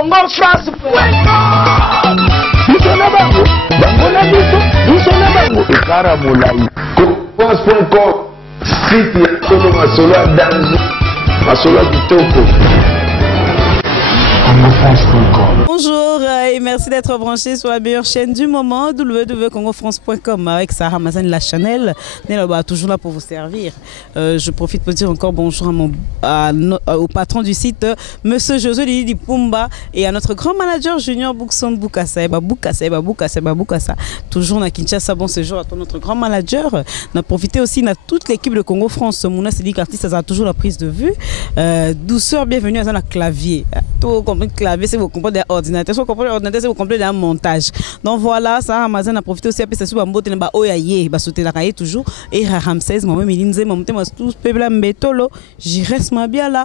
congofrance.com. Bisona bango, bango na biso, bisona bango. Ekara molai. Congofrance.com. Site ya solo masolo ya danzo. Masolo ya kitoko. Bonjour et merci d'être branché sur la meilleure chaîne du moment, www.congofrance.com avec Sarah Mazan La Chanel. Toujours là pour vous servir. Je profite pour dire encore bonjour au patron du site, Monsieur José Lili Pumba, et à notre grand manager Junior Boukson Boukassa. Toujours à Kinshasa, bon séjour à notre grand manager. On a profité aussi de toute l'équipe de Congo France. Mouna Sédic artiste, ça a toujours la prise de vue. Douceur, bienvenue à la clavier. Tout clavier, c'est vous comprenez l'ordinateur. Si vous comprenez l'ordinateur, c'est vous comprenez le montage. Donc voilà, ça Amazon a profité aussi à passer sur Bambote, ba oyaye, ba sauter la cahier toujours. Et Ramsès, moi-même, il moi tous peuple mbetolo, j'y reste ma bien là.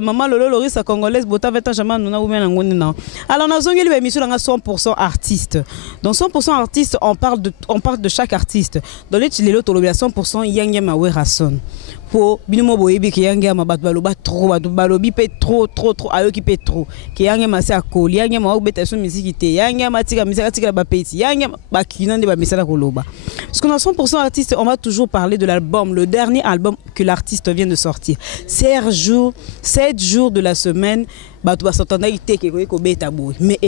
Maman Lolo Loris, sa congolaise, Bota Veta Jaman, nous n'avons rien en. Alors, nous avons une émission dans 100% artiste. Dans 100% artiste, on parle de chaque artiste. Dans les Chilelo, tu as 100% Yangia Mawerason. Pour Binomo Boebi, qui Yangia Mabatbaloba trop, Balobi paie trop, Ayo qui paie trop. Qui Yangia Massa Kol, Yangia Maou Betason Musique, Yangia Matika Misaka Bapeti, Yangia Bakinan de Bamisala Koloba. Parce qu'on a 100% artiste, on va toujours parler de l'album, le dernier album que l'artiste vient de sortir. 7 jours de la semaine, mais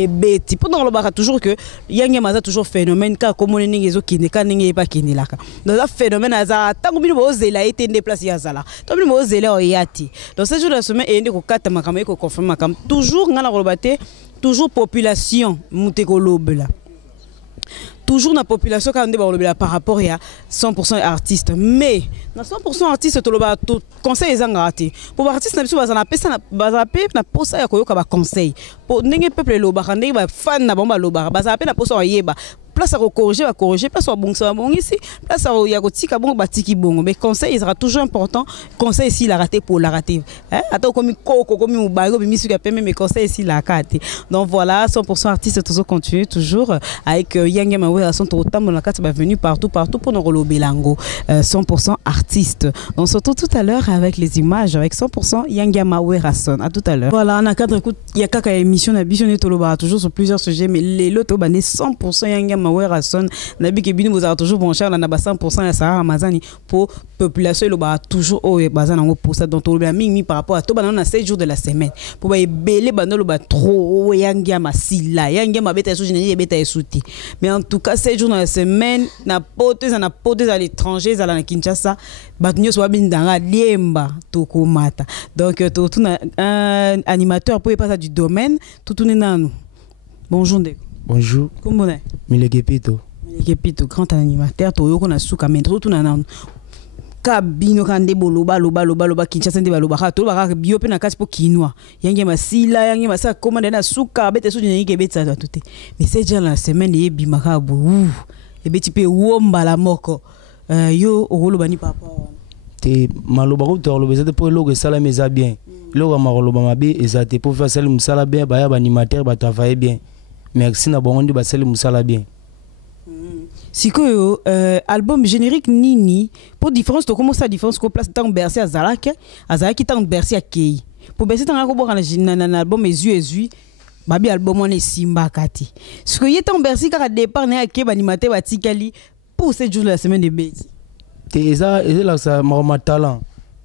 beti pendant le bar toujours que yangi maza toujours phénomène car comme on est zo qui ne kan n'est pas qui n'est là dans un phénomène aza tango bino bozela été déplacé yazala to bino bozela o yati dans 7 jours de la semaine et ndiko kata makama ko confirmer makam toujours ngala rolobate toujours population muteko lobela. Toujours la population quand on est par rapport à 100% artistes, mais dans 100% artistes tout conseil est engagé. Pour artistes na biso bazana pesa na posa ya koyoka ba conseil. Pour ndenge peuple lo ba ndenge ba fan na bomba lo ba bazana pe na posa yeba. Place à corriger, place à bon ici, place à yagotika bon batiki bon. Mais conseil il sera toujours important. Conseil ici la raté pour la rater. Hein? Attends comme koko comme mubago bimi suka peme mais conseil ici la raté. Donc voilà, 100% artistes toujours continue toujours avec Yangia Mawe son autant la carte va venir partout pour nos rolo belango 100% artistes. On se retrouve tout à l'heure avec les images avec 100% Yangia Mawe Rasson. À tout à l'heure. Voilà, on a cadre écoute, il y a quelques émissions d'ambitionné toloba toujours sur plusieurs sujets mais les loto bané 100% Yangia Mawerasson nabi ke bini bozala toujours bon cher na ba 100% ya Sarah Amazani pour population le ba toujours au bazana ngo pour ça donc to ba mingi par rapport à to banana 7 jours de la semaine pour ba belé banolo ba trop yangia masila yangia mabeta sou général beta souti mais en tout cas 7 jours dans la semaine na potes à l'étranger za na Kinshasa ba nyo so bindanga liemba to komata donc tout un animateur pour passer du domaine tout nanu bonjour Ndeko. Bonjour. Comment on est? Milekepito. Milekepito, grand animateur, to qu'on a sous caméra, tout na nan. Kabino kande boloba Kinshasa nde baloba to ba bio pe na kati po kinwa. Yange masila, yange masa commande na suka bete sou dingi kebetsa tout. Mais c'est déjà la semaine et bimaka bo. Et beti pe womba la moko. Yo oloba ni papa. Te maloba ko to oloba zate po logo sala meza bien. Logo makoloba mabe ezate po faire sala musala bien ba ya ba animateur ba travailler bien. Merci na bongo ndi basali musala bien. Siko album générique nini pour différence to comment ça différence ko place tant Bercy azalaki tant Bercy à Kei. Pour Bercy tant ko boka na album ezu babi album on simba kati. Siko y tant Bercy car départ na Kei ba animateur ba tikali pour ces jours de la semaine de bêti. Te eza là ça ma talent.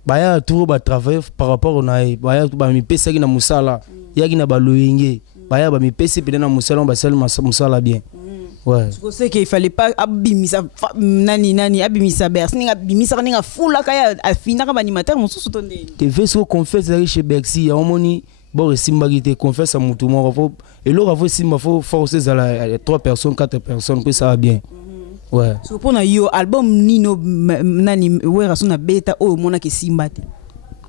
Baya tout ba travailler par rapport na baya ba mi pesa ki na musala. Yaki na ba loyenge. Baya ba mi pesi pe na musala ba sel musala bien. Ouais. Je sais qu'il fallait pas abimisa nani abimisa Bercy ninga abimisa ninga fula kaya afina ka animateur mon sous tonde. Te fais ce qu'on fait chez Bercy ya omoni bon simba qui te confesse à mutu mo faut et là faut simba faut forcer à 3 personnes 4 personnes que ça va bien. Ouais. So pour na yo album nino nani wera na beta o mona ke simba te.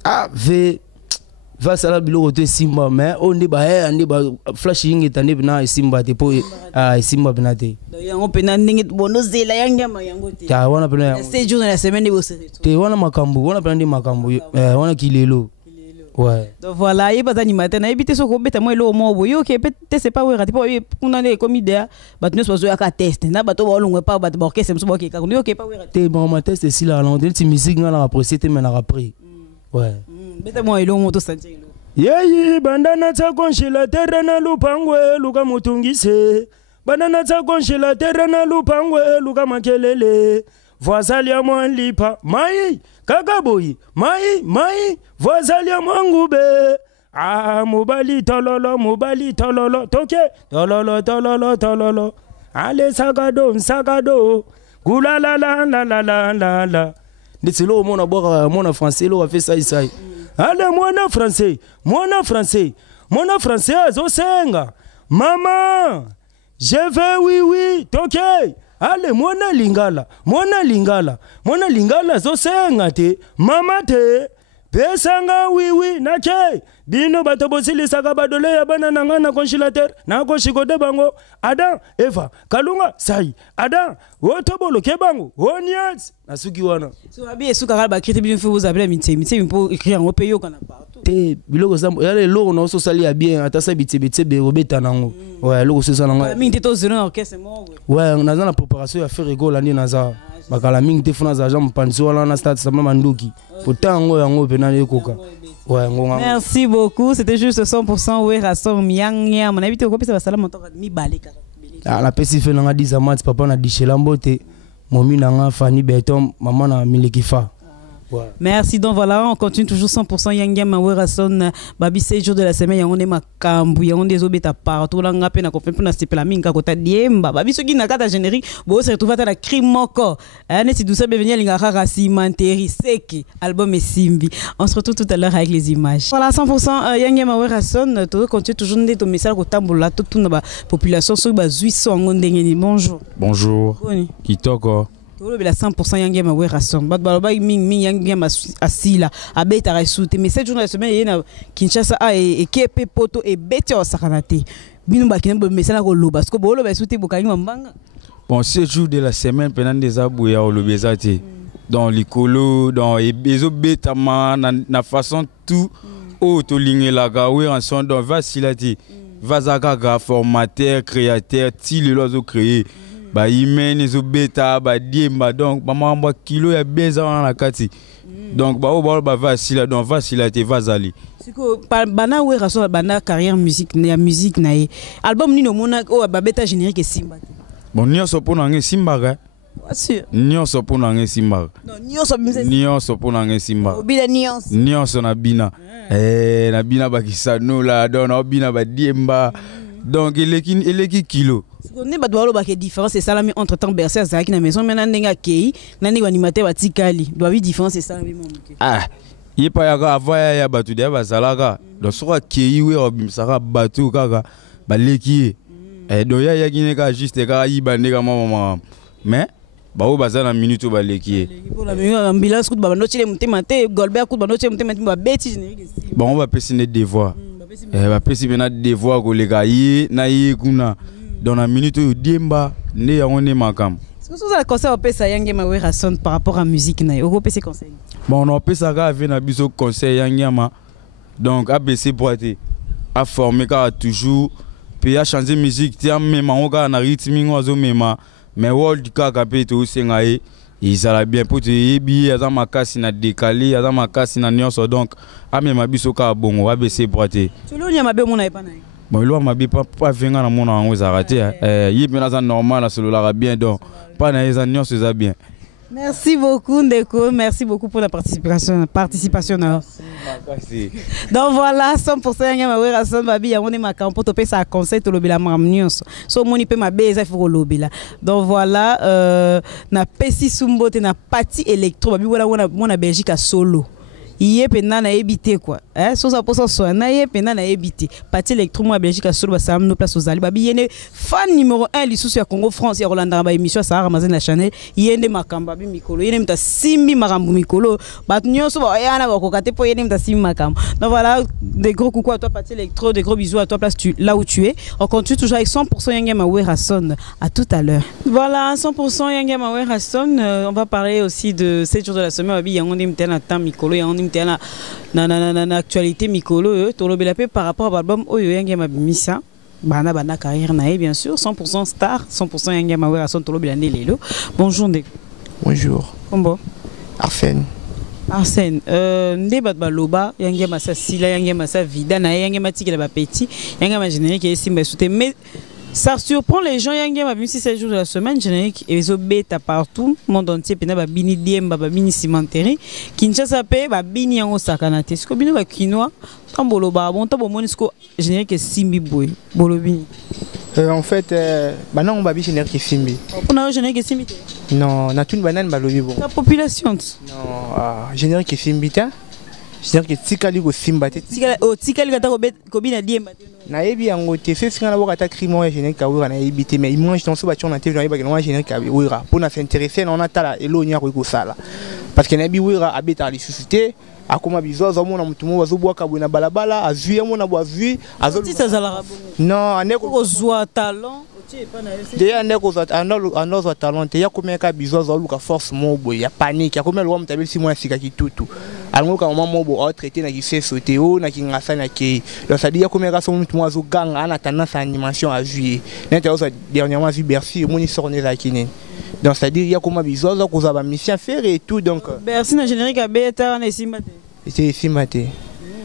Ah va sala bilo te simba mais on dit ba flashing etande na simba te po simba benate yango pena ndenge bono zela yangama yango te ta wana pena c'est jour de la semaine bo te wana makambo wana pena ndi makambo wana kilelo ouais donc voilà yeba animateur na ebité soko beta mo elo mo bo yo ke peut-être c'est pas wera te po kuna ne comme idée bato ne sozo ya ka test na bato ba longwe pa bato ba orchestre mso ba ke ka yo ke pa wera te bon ma test si la la on dit musique na apprécier te mais na après ouais beta mo elo mo to sentir Yeyi bandana tsa konshila terena lupangwe luka mutungise. Bandana tsa konshila terena lupangwe luka makelele. Voisalia mwanlipa mai kakaboyi mai voisalia mwangube. Ah mobali tololo toke tololo. Ale sagado gula la. Nditselo mona boka mona français lo fait ça isai. Ale mwana français azosenga. Maman, je vais oui, toke. Ale mwana lingala zosenga te. Mama te. Pesanga oui nake. Bino bato bosilisaka badole ya bana nanga na congélateur na koshikode bango. Adam, Eva, Kalunga, Sai. Adam, Wotobolo kebango. Onias. Nasuki wana. So abi esuka kala ba krite bino fe vous appelez mité mpo écrire en pays kana partout. Te biloko sa yale loko na so sali ya bien ata sa bitse be robeta nango. Ouais, loko so sala nga. Mingi to zeno orchestre mo. Ouais, on a na préparation ya faire rigole ani naza. Bakala mingi te funa za jambe panzo wala na stade sama manduki. Potango yango pena ekoka. Ouais, ngonga. Merci beaucoup, c'était juste 100% ouais Rasson Mianga. Mon avis tu kopisa basala moto mi baleka. Ah la pesi fe nga 10 amats papa na dichela mbote. Momi nanga Fanny Beton, maman na Milikifa. Ouais. Merci. Donc voilà, on continue toujours 100% Yangya Mawerasson. Babi 7 jours de la semaine, yango ne makambu, yango des obeta partout. Là, on a peine à confirmer pour nous la minga kota diemba. Babi ce qui n'a qu'à ta générique, bon se retrouve à la crime moko. Ne si doucement bienvenue l'ingara rasimanteri seki album et simbi. On se retrouve tout à l'heure avec les images. Voilà 100% Yangya Mawerasson. Tout continue toujours de message au tambola toute la population sur bazuiso en ngondengeni. Bonjour. Bonjour. Kitoko. La 100% Yangya Mawerasson. Badbaloba ming Yangya asila abeta raisute mais cette journée la semaine yena Kinshasa et kepe poto et beti osakanate. Bino bakina bo mesala ko loba parce que bo loba sute bokangi mambanga. Bon, ce jour de la semaine pendant des abouya au lobezati. Dans l'écolo, dans les beta na façon tout auto ligne la gawe en son dans vasilati. Vazaka formateur, créateur, ti le lozo créé. Ba imene zo beta ba diemba donc ba mamba kilo ya beza na kati donc ba ba vasila donc vasila te vazali siko bana we raso bana carrière musique na album ni no mona o ba beta générique simba bon nyonso pona nge simba ga sûr nyonso pona nge simba non nyonso pona nge simba obila nyonso na bina na bina ba kisano la donc na bina ba diemba donc eleki kilo. On est badoualo ba ke différence c'est ça là mais entre temps bercer ça qui na maison maintenant ndenga kei na ndenge animateur batikali doit bi différence c'est ça mais mon mike. Ah, il pas ya ga avoya ya batu de bazalaka. Donc soit kei we obimsaka batu kaka baleki. Do ya gine ka juste ka yibande ka mama. Mais ba o bazana minute baleki. Pour la ambulance coup ba no chile mutema te Golbert coup ba no chile mutema ba beti générique. Bon on va passer des devoirs. Va passer maintenant des devoirs ko le ga yi na yi kuna. Dans la minute où Diemba né on est makam. Est-ce que vous avez conseil au pesa Yangya Mawerasson par rapport à musique na yo pesa conseil? Bon on pesa ga avec na biso conseil Yangya ma. Donc ABC pour être à former car toujours puis à changer musique tiens même on ga na rythme ngozo mema mais world ka kapé to sengaye il sera bien pour te yebi aza makasi na décalé aza makasi na nyonso donc a même biso ka bongo ABC pour être. Tu lo nya mabe mona epana. Bon, il m'a pas venir dans mon angle arrêté. Il est normal, ça bien donc pas dans les années ça bien. Merci beaucoup Ndeko, merci beaucoup pour la participation. Merci. Donc voilà 100% Yangya Mawerasson babi ya on est makam pour toper ça conseil to lobela mamnyos. So moni pe mabeza il faut lobela. Donc voilà na pesi sumbote na parti électro babi voilà mona Belgique à solo. Iye pena na ebité quoi so ça pour ça na iye pena na ebité parti électro moi Belgique solo ba sam no place aux ali babi yene fan numéro 1 lisusu ya Congo France ya Rolanda ba émission ça Ramazan la Chanel yende makamba bi mikolo yene mta simbi makambu mikolo ba nyonso ba yana ba kokate po yene mta simbi makambu. Donc voilà des gros coucou à toi parti électro, des gros bisous à toi place là où tu es. On continue toujours avec 100% Yangya Mawerasson. À tout à l'heure. Voilà 100% Yangya Mawerasson. On va parler aussi de 7 jours de la semaine babi yango mtena temps mikolo yango na actualité mikolo to lobela pe par rapport à l'album oyo Yangya mabimisa bana carrière na bien sûr 100% star 100% Yangya Mawerasson to lobela lelo. Bonjour Ndeko. Bonjour. Combo Arfène. Arsène, nde bat baloba yange masa sila yange masa vida na yange matikela ba petit yange ma générique et simba souté mais ça surprend les gens yange ma même si 7 jours de la semaine générique et zo beta partout monde entier pena ba bini diemba ba bini cimenterie Kinshasa pe ba bini yango sakanate siko bino ba kinoa quand boloba bon to bomoni siko générique et simbi boy bolobini en fait non on va bien générique simbi on a générique et simbi non na tune banane balobi bon la population non générique simbi ta générique tikali go simba te tikali kata ko bina diemba na yebi yango te c'est singa na bokata crime ya générique ka wira na yebi te mais il mange dans ce bâtiment na TV na yebi ka générique ka wira pour na s'intéresser on a tala elonia ko sala parce que na yebi wira abeta li suscité akoma bizozo mona mutu mo bazobwaka bwana balabala azui mona bwazui non aneko kozwa talent déjà aneko za anozo talent ya komeka bizozo luka force mo boy ya panique ya komela wa mutabeli si mwana sika kitutu alongo ka mama mo bo traiter na kise sauter o na kingasa na ke donc ça dit ya komeka so mutu mo azoganga ana tendance à animation à juillet n'intéresse dernièrement vu Bercy moni sorne za kinene donc c'est à dire il y a comment bizozo ko za ba mission faire et tout donc Bercy na générique a beta na simate c'est simate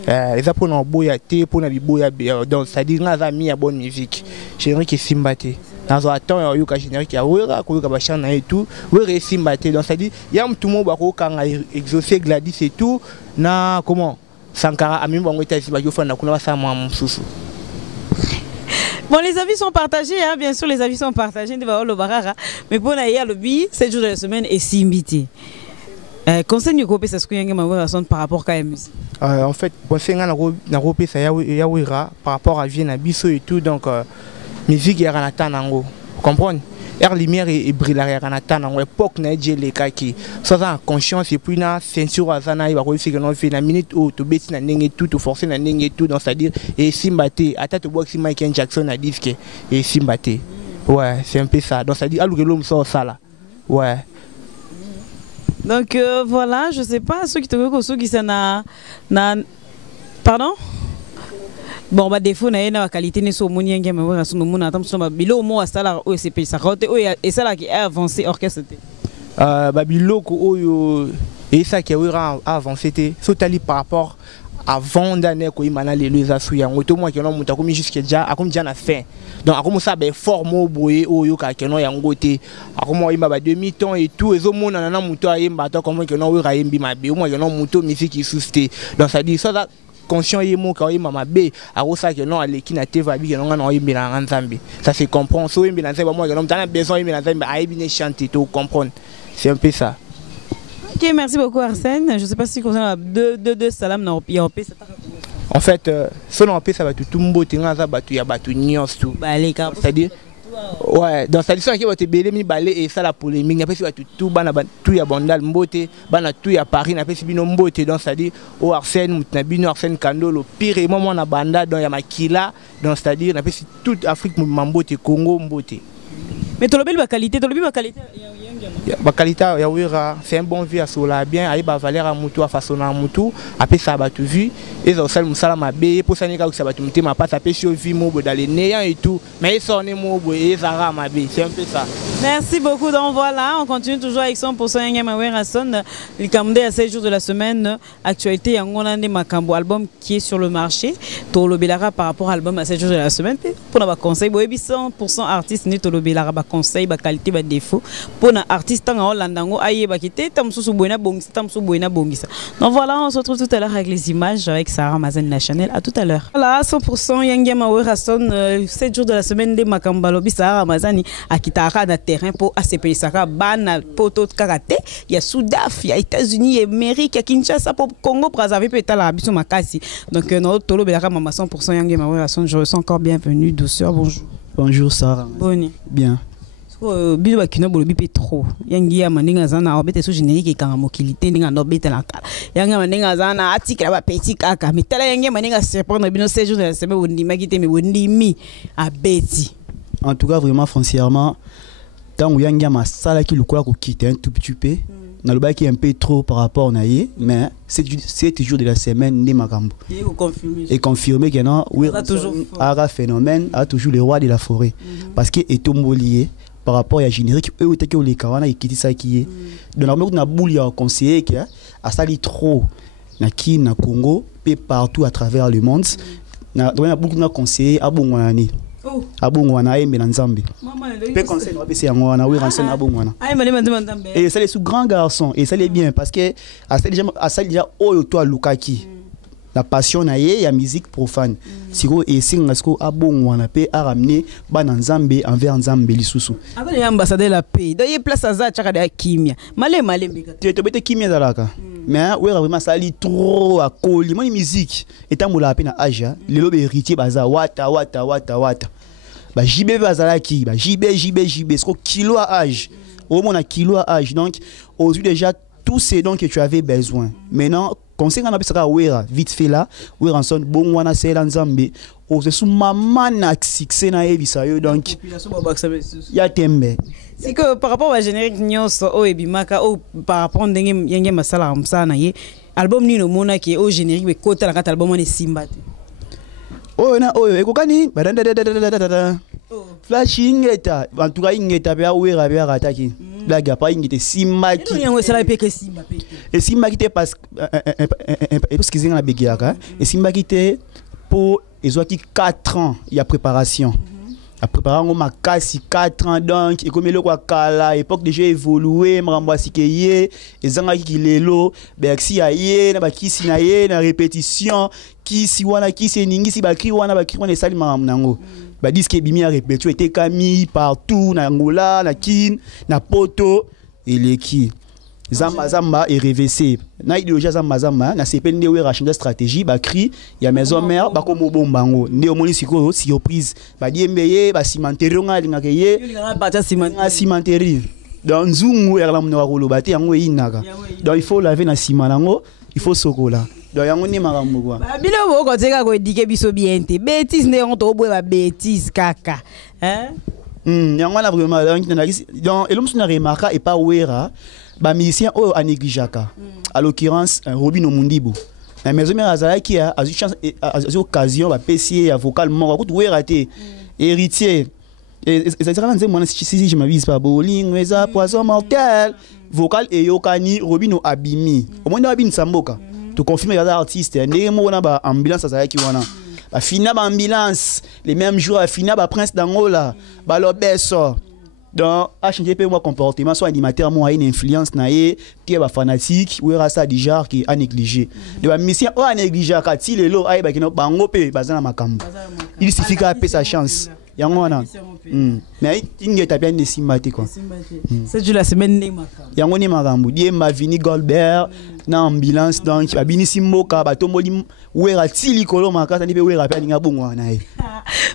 les apprenants en boya té pour na biboya donc c'est à dire na za mi ya bonne musique générique simate dans un temps yo ka générique ya wera ko ka ba chana et tout wera simate donc c'est à dire il y a tout monde ba ko kanga exaucer Gladys et tout na comment Sankara ami bango etaisi ba yo fana kuna ba sa mwa mususu. Bon, les avis sont partagés, hein? Bien sûr, les avis sont partagés. Mais pour la lobby, 7 jours de la semaine et simbité. Conseil de groupe, c'est ce que y a par rapport à la musique. En fait, conseil de groupe, c'est par rapport à Vienne, à Bisso et tout. Donc, musique, il y a un temps, vous comprenez? La lumière est brillante, il y a un temps, l'époque, il y a des kaki. Sans conscience, et puis, la censure, il y a une minute où tu baisses tout, tu forces tout, donc c'est-à-dire, et simbaté, à tête de boxe, Michael Jackson a dit que, et simbaté. Ouais, c'est un peu ça. Donc c'est-à-dire, alors que l'homme sort ça là. Ouais. Donc voilà, je sais pas, ceux qui te voient, ceux qui sont pardon? Bon, bah défaut na la qualité ne soit moni ngema wa sunu mona tam sunu bilo mo asala o CP ça rote o et ça là qui est avancé orchestre. Bah bilo ko oyo et ça qui a avancé té sotali par rapport avant d'année ko imana les asu ya ngoto mo ke no muta komi jusqu'à déjà akom déjà na fin donc akom ça be forme boye oyo ka ke no ya ngote akom imba ba demi temps et tout ezo mona na muto ayemba to comme ke no wi ra yembi mabe mo ke no muto musique susté donc ça dit ça conscient yemo ka yemba mabe akosa ke no aleki na teva bi ke no ngana yembi na nzambe ça se comprend so yembi na nzambe mo ke no mtana besoin yembi na nzambe ayebi ne chanter to comprendre c'est un peu ça. Ok, merci beaucoup Arsène. Je ne sais pas si concernant deux salam na OP. En fait, selon OP ça va tout mbote ngaza batu ya batu nyons tout. C'est-à-dire ouais, dans cette histoire qui va te belé mi balé et ça la polémique, n'a pas si tout bana tout ya bandal mbote, bana tout ya Paris n'a pas si bino mbote donc c'est-à-dire au Arsène mutna bino Arsène Kandolo pire moment na banda dans ya makila donc c'est-à-dire n'a pas si toute Afrique mbote Congo mbote. Mais tu l'as qualité, la qualité c'est un bon vie à sola bien aïe ba valeur à mutu à façon à mutu après ça va tout vu et ça aussi musala ma bé pour ça n'est que ça va tout muter ma passe après sur vie mobo dans les néants et tout mais ils sont né mobo et ça ra ma bé c'est un peu ça. Merci beaucoup. Donc voilà, on continue toujours avec 100% Yanga Mawerason. Le Camdé à 7 jours de la semaine. Actualité Yangolande Makambo album qui est sur le marché. Tolo Belara par rapport à l'album à 7 jours de la semaine. Pour nos conseils, 100% artiste né Tolo Belara ba conseil ba qualité ba défaut. Pour nos artistes en Hollandango aïe ba kité tamsusu boina bongisa tamsu boina bongisa. Donc voilà, on se retrouve tout à l'heure avec les images avec Sarah Mazen la Chanel. À tout à l'heure. Voilà, 100% Yanga Mawerason 7 jours de la semaine de Makambo lobi Sarah Mazani akitara na terrain pour ACP Saka ban poto karaté il y a Soudaf il y a États-Unis il y a Amérique il y a Kinshasa pour Congo Brazzaville peut être là biso makasi donc notre tolo belaka mama 100% Yanga Mawerason je ressens encore bienvenue douceur bonjour Sarah boni bien bino bakina bolobi pe trop yangi ya mandinga zana obete so générique kanga mokilité ndinga no bete la kala yanga mandinga zana atikela ba petit kaka mitala yangi mandinga se prendre bino 7 jours de la semaine wondi makite me wondi mi abeti en tout cas vraiment foncièrement tant où yangi ma sala qui le quoi ko quitter un tout petit peu na le qui est un peu trop par rapport na yé mais c'est jours de la semaine ni makambo et confirmer que non oui a phénomène a toujours le roi de la forêt parce que est tombé lié par rapport à générique eux était que les kawana qui ça qui est dans la même na boule ya conseiller que a sali trop na Kin na Congo et partout à travers le monde na beaucoup na conseiller abongwana ni abongwana embe na Nzambe pe conseil no apesi yango na oui ranson abongwana et ça les sous grand garçon et ça les bien parce que a ça déjà oyo toi lukaki la passion na ye ya musique profane siko et singa siko abongwana pe a ramener bana Nzambe envers Nzambe lisusu avec les ambassadeurs la paix donc il place ça chaka de kimia malé tu te bete kimia zalaka mais ouais vraiment ça li trop à coli mon musique etambola pe na âge lelo be héritier baza wata ba jibe bazalaki ba jibe siko kilo à âge au moins na kilo à âge donc aujourd'hui déjà tout ce dont que tu avais besoin maintenant conseil qu'on a besoin wera vite fait là wera son bon wana c'est Nzambe o se sous maman na succès na ebisa yo donc ya tembe c'est que par rapport à générique nyonso o ebimaka o par rapport ndenge yenge masala msana ye album nino mona ki o générique be kota la kata album ni simba te na oyo ekokani flashing eta en tout cas ingeta be wera be rataki blague pas ingete simba ki yango sala pe ke simba pe et simba ki te parce que zinga na begiaka et simba ki te pour ils ont 4 ans il y a préparation à préparer on m'a cassé 4 ans donc et comme le quoi kala époque déjà évolué mrambo sikeye ezanga ki lelo berksi aye na bakisi na ye na répétition kisi wana kisi ningi si bakri wana sali mamnango ba disque bimi a répétition était kami partout na Angola na Kin na Poto et les qui Zamba et RVC na idéologie Zamba na CPND we changer stratégie ba cri ya maison mère ba komo bombango ndé omoni siko surprise ba diembeye ba cimenterie nga linga keye cimenterie dans nzungu erla mno rolo bate yango inaka donc il faut laver na ciment nango il faut sokola donc yango ni makambo kwa bino boko teka ko dike biso bien te bêtise ne on to boye ba bêtise kaka hein yango na vraiment donc elom suna remarka et pas wera ba musicien o a négligaka à l'occurrence Robino Mundibo la maison mère azala qui a eu chance a occasion ba pesier vocal mort ko tout raté héritier et ça sera dans moi si je m'avise pas bowling mais ça poisson mortel vocal et yokani Robino Abimi au moins Abimi Samboka to confirmer les artistes ndenge mo na ba ambulance azala qui wana ba fina ba ambulance les mêmes jours fina ba prince d'Angola ba lobeso donc a changé peu moi comportement soit animateur moi une influence na ye qui est fanatique ou era ça du genre qui a négligé de ba mission o a négligé ka ti lelo ay ba kino bango pe bazana makambo il suffit qu'à payer sa chance yango wana mais il est bien de simbaté quoi c'est du la semaine ni makambo yango ni makambo die ma vini Goldberg na ambulance donc abini simboka ba tomboli wera ti likolo makata ni pe wera pe linga bongo na ye.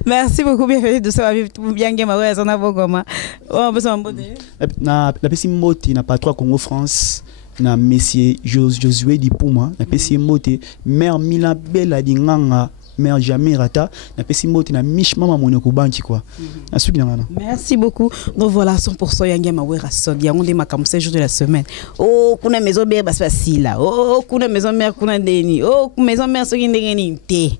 Merci beaucoup, bienvenue de ça bien game ouais ça na bogoma. On peut s'en bonner. Na la pesi moti na patron Congo France na monsieur Josué Dipuma na pesi moti mère Mila Bella dinganga mère jamais rata na pesi moti na mish mama monoko banki quoi. Na suki na ngana. Merci beaucoup. Donc voilà 100% yangi mawera son ya on ma comme 7 jours de la semaine. Oh kuna maison mère bas facile là. Oh kuna maison mère kuna deni. Oh maison mère so ngeni te.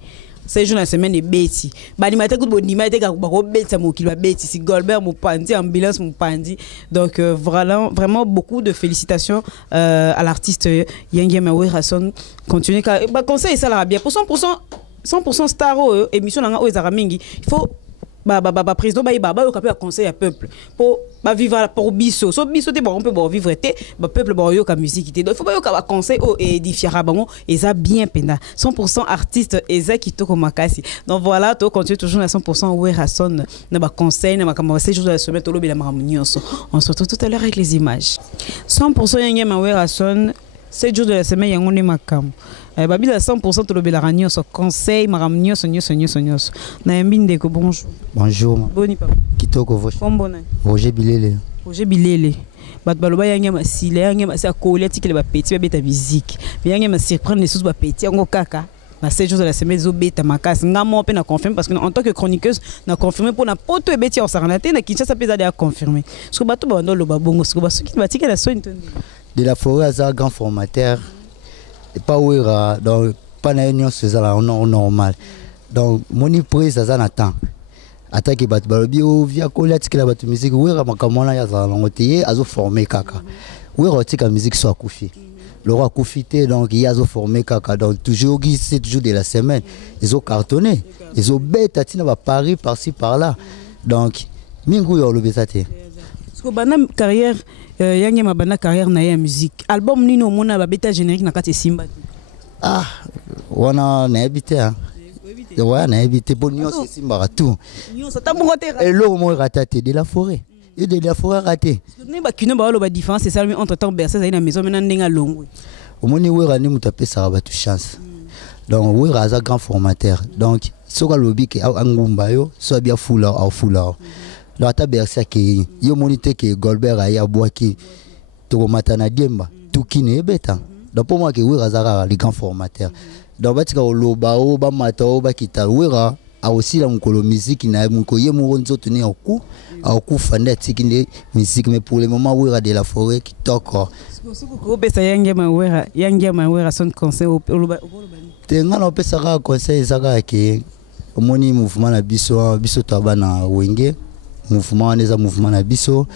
C'est jour la semaine de Betty. Banimaté coup bonimate ka ba ko Betty mokili ba Betty si Goldberg Mupandi ambulance Mupandi. Donc vraiment beaucoup de félicitations à l'artiste Yangi Mawera son continue ba conseil ça la bien pour 100% star émission nanga o ezara mingi. Il faut président ba kapé conseil à peuple pour vivre pour biso so biso te bon on peut bon vivre te peuple bon yo ka musique te donc il faut ba yo ka conseil o édifiera bango eza bien penda 100% artiste eza kitoko makasi donc voilà to continue toujours à 100% Wera son na ba conseil na makamba ces jours de la semaine to lobela mamunyoso on se retrouve tout à l'heure avec les images 100% Yangi Mawera son 7 jours de la semaine yango ne makam babila 100% to lobela ranyo so conseil maramnyoso nyoso na yambinde ko bonjour boni papa kitoko voche kombona Roger Bilele bat baloba yangi masile yangi masa kolia tikele ba petit ba beta musique yangi ma surprendre les sous ba petit yango kaka na 7 jours de la semaine zo beta makasi ngamo pe na confirmer parce que en tant que chroniqueuse na confirmer pour na poto e beti en saranaté na Kinshasa pesa de confirmer parce que bato ba ndolo ba bongo parce que ba soki ba tikela so ntondi de la forêt à grand formateur et pas Wera donc pas na union c'est ça là normal donc moni prise ça n'attend attaque bat balobi o via kolia tikela bat musique wera makamona ya za langote azo former kaka wera tika musique soit koufi le roi koufité donc il a formé kaka donc toujours c'est toujours de la semaine ils ont cartonné ils ont bête atina ba Paris par-ci par-là donc mingu yo lobesate parce que bana carrière yangi ma bana carrière na ya musique album nino mona ba beta générique na kati simba ah wana na habité hein ouais na habité bon nyo c'est simba tout nyo ça ta mongote et l'eau mo ratate de la forêt et de la forêt raté ne ba kino ba lo ba différence c'est ça mais entre temps bercer ça ina maison maintenant ndenga longo omoni wera ni mutape ça ba tout chance donc wera a grand formateur donc soka lobi ke angumba yo so bien fula au fula donc ata bercer ke yo monite ke Goldberg aya boaki to matana diemba tout kine beta donc pour moi que wera a les grands formateurs donc batika loba o ba mata o ba kita wera a aussi la mukolo musique na mukoye mu nzoto ni oku a oku fanda tikinde musique mais pour le moment wera de la forêt qui toko ko besa yange ma wera son conseil au tenga na pesa ka conseil saka ke omoni mouvement na biso to bana wenge mouvement neza mouvement na biso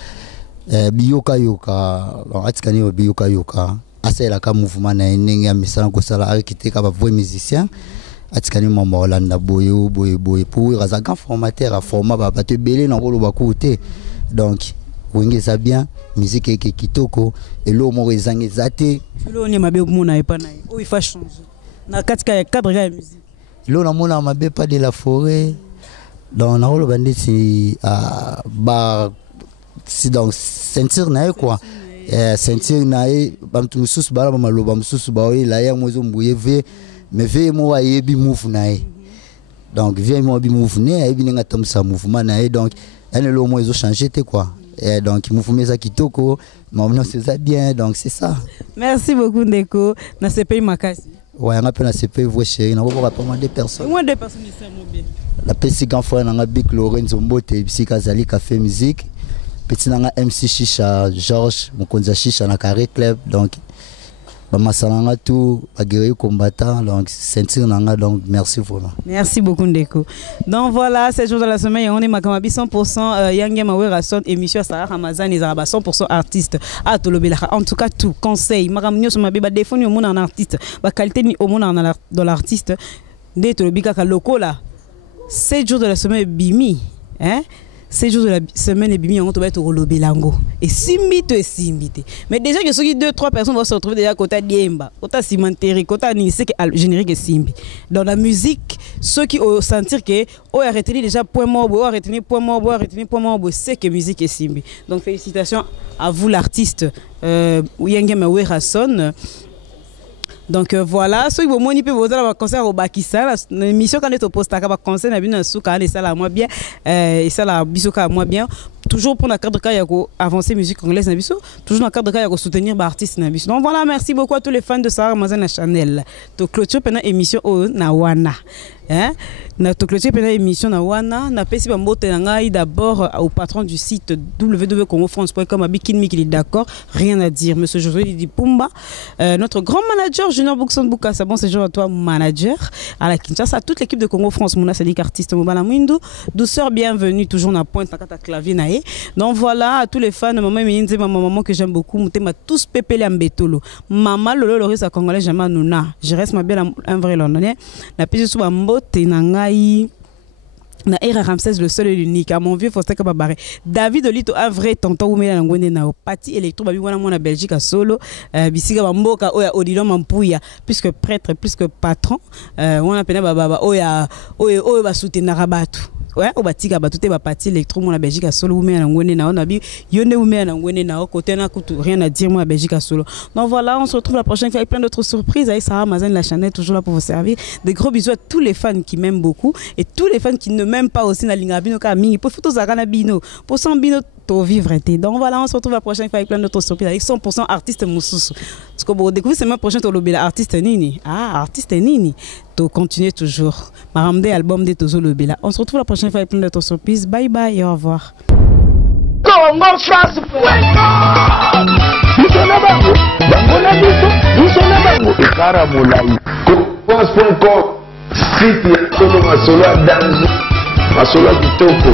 biyoka yoka atikani biyoka yoka asela ka mouvement na ndenge ya misala ko sala architecte ba voix musicien atikani mama Holanda boyo pour raza grand formateur a format ba te belé na rolo ba côté donc wenge ça bien musique ke kitoko et lo mo rezange zate lo ni mabe mona e pa na o il faut changer na katika ya cadre ya musique lo na mona mabe pas de la forêt donc na rolo bandi si ba si donc ceinture na quoi ceinture na e bam tu mususu bala maloba mususu ba o la ya mozo mbuye ve mais ve mo wa yebi move na e donc ve mo bi move na e bi nga tam sa mouvement na e donc ene lo mo ils ont changé te quoi et donc mouvement ça kitoko maintenant c'est ça bien donc c'est ça merci beaucoup Ndeko na CPI makasi ouais on appelle la CPI voix chérie na pas pas mal de personnes moins de personnes ici à Mobile la petit grand frère na Big Lorenzo Mbote Psyka Zali café musique petit na MC Chicha Georges Mokonza Chicha na Carré Club donc Masalanga tout aguerri combattant donc ceinture nanga donc merci vraiment. Merci beaucoup Ndeko. Donc voilà, ces jours de la semaine on est makamabi 100% Yange Mawera son émission Sarah Ramazan et Zaraba 100% artiste à Tolobela. En tout cas tout conseil maramnyo sur ma beba défendre au monde en artiste, ba qualité ni au monde dans l'artiste de Tolobika ka lokola. Ces jours de la semaine bimi hein. Ces jours de la semaine et bimi on va être au Lobelango et simbite mais déjà que ceux qui 2-3 personnes vont se retrouver déjà côté Diemba côté Cimenterie côté Nissé que générique simbi dans la musique ceux qui ont sentir que oh arrêtez déjà point mort arrêtez point mort c'est que musique est simbi donc félicitations à vous l'artiste Yange Mawera son. Donc voilà, ceux qui vont moniper vos dans concert au Bakissa, l'émission quand est au poste à concert na bina souka et ça la moi bien et ça la bisoka moi bien toujours pour la cadre cas yako avancer musique anglaise na biso toujours dans le cadre cas yako soutenir ba artiste na biso. Donc voilà, merci beaucoup à tous les fans de Sarah Ramazan Channel. To clôture pendant émission au na wana. Hein? Na to clôture pendant émission na wana na pesi ba mbote na ngai d'abord au patron du site www.congofrance.com Abikin Mikili d'accord, rien à dire monsieur Josué Didi Pumba notre grand manager Junior Boukson Boukassa bon séjour à toi manager à la Kinshasa toute l'équipe de Congo France Mouna Sadik artiste Mobala Mwindu douceur bienvenue toujours na pointe na kata clavier nae. Donc voilà à tous les fans maman Minze maman que j'aime beaucoup mutema tous pepele ambetolo maman lolo loris à congolais jamais nuna je reste ma belle un vrai londonien na pesi sou mbote na ngai na era Ramsès le seul et l'unique à mon vieux Faustin Kababare David Olito un vrai tonton oumela na ngwende na parti électro babi wana mona Belgique à solo bisiga bamboka oya Odilo Mampuya plus que prêtre plus que patron wana pena baba oya ba soutenir batu ouais au batika bato te ba parti électro mona Belgique à solo oumela na ngwende na ona bi yone oumela na ngwende na côté na kutu rien à dire moi Belgique à solo. Donc voilà, on se retrouve la prochaine fois avec plein d'autres surprises avec Sarah Ramazan la Channel toujours là pour vous servir. Des gros bisous à tous les fans qui m'aiment beaucoup et tous les fans qui ne m'aiment pas aussi na linga bino ka mingi pour photos zakana bino pour son bino to vivre été. Donc voilà, on se retrouve la prochaine fois avec plein d'autres surprises avec 100% artiste Moussousou. Parce que vous découvrez semaine prochaine to lobela artiste nini. Ah, artiste nini. To continuer toujours. Maramde album de Tozo lobela. On se retrouve la prochaine fois avec plein d'autres surprises. Bye bye et au revoir. Congo France nous sommes bango bango na biso nous sommes bango ekara molai France.com site ya solo masolo danzo masolo ya kitoko